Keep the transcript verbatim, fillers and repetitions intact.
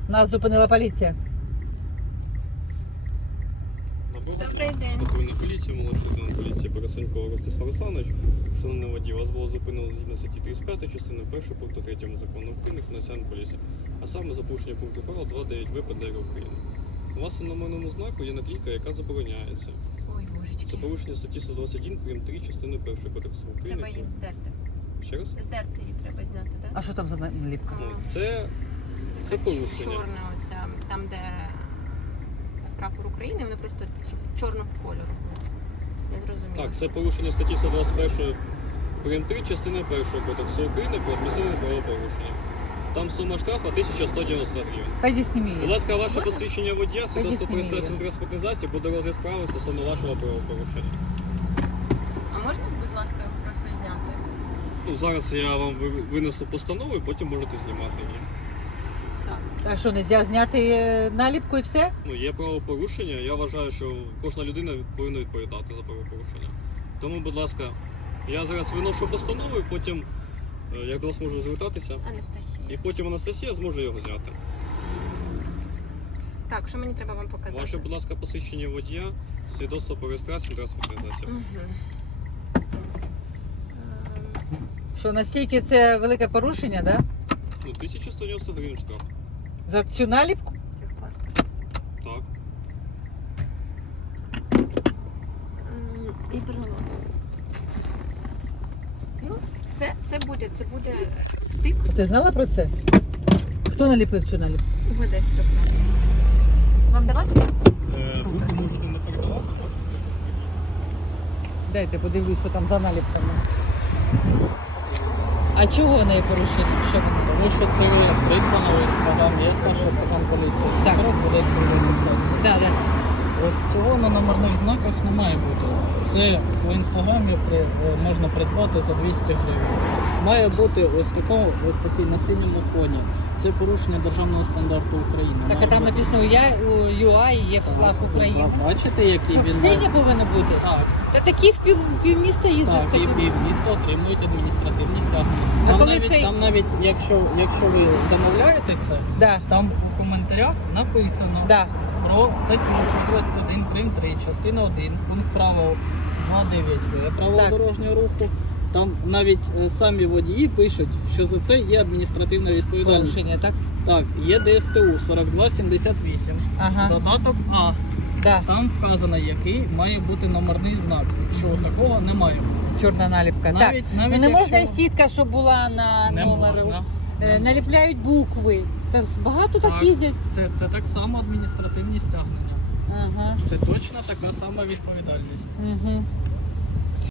Нас зупинила поліція. Добрий день. Патрульна поліція, молодший лейтенант поліції Борисенко Ростислав Русланович. Шановний водій, вас було зупинено згідно статті тридцять п'ять, частини першої пункту третього закону України про національну поліцію. А саме за порушення пункту правил два дев'ять В ПДР України. У вас на номерному знаку є наклейка, яка забороняється. Ой, божечки. Це порушення статті сто двадцять один прим. три частини першої Кодексу України. Треба її здерти. Ще раз? Здерти її треба зняти, так? А що там за наліпка? Ну, це, це порушення. Чорна оця, там де прапор України, вони просто чор- чорного кольору. Не зрозуміло. Так, це порушення статті сто двадцять один прим. три частини першої Кодексу України про адміністративне правопорушення. Там сума штрафу тисяча сто дев'яносто гривень. Пойди сніми Будь її. ласка, ваше Можна? посвідчення водія, свідоцтво про знімі реєстрацію його. транспортних засіб, буде розгляд справи стосовно вашого правопорушення. А можна, будь ласка, його просто зняти? Ну, зараз я вам ви- винесу постанову і потім можете знімати її. Так. А що, не можна зняти е, наліпку і все? Ну, є правопорушення, я вважаю, що кожна людина від- повинна відповідати за правопорушення. Тому, будь ласка, я зараз виношу постанову і потім, е, як до вас можу звертатися, Анастасія. і потім Анастасія зможе його зняти. Так, що мені треба вам показати? Ваше, будь ласка, посвідчення водія, свідоцтво про реєстрацію транспортних засіб. Угу. Що, настільки це велике порушення, да? Ну, тисяча сто дев'яносто гривень штраф. За цю наліпку? Паспорт. Так. М, І брала. Ну, це, це буде, це буде тик Ти знала про це? Хто наліпив цю наліпку? угадай строка. Вам давати? Е, руку можете не передавати, так? Дайте подивлюсь, що там за наліпка в нас. А чого неї порушення? Що вони? Тому що це виконали інстаграм, є наша сержант поліції. Так. Зараз буде фіксація. Да, да. Ось цього на номерних знаках не має бути. Це по інстаграмі при, е, можна придбати за двісті гривень. Має бути ось такого, ось такий на синьому фоні. Це порушення державного стандарту України. Так, а Має там бути- написано у Я- у ю ай є Так, флаг України. ви Бачите, який Що, він синє має? повинно бути? Так, Та таких пів, півміста їздить з так, і таким. півміста отримують адміністративні стягнення. А Там, коли навіть, цей- там навіть, якщо, якщо ви замовляєте це, Да, там у коментарях написано да. про статтю сто двадцять один прим. три, частина один, пункт правил два дев'ять В правил Так. дорожнього руху. Там навіть е, самі водії пишуть, що за це є адміністративна відповідальність. Порушення, так? Так, є Д С Т У сорок два сімдесят вісім. Ага, Додаток А. да. Там вказано, який має бути номерний знак. Що такого немає. Чорна наліпка. Навіть- так. навіть ну не можна і якщо- сітка, щоб була на Не номеру. можна. Е, Наліпляють букви. Та багато так, Так. їздять. Це, це так само адміністративні стягнення. Ага. Це точно така сама відповідальність. Угу.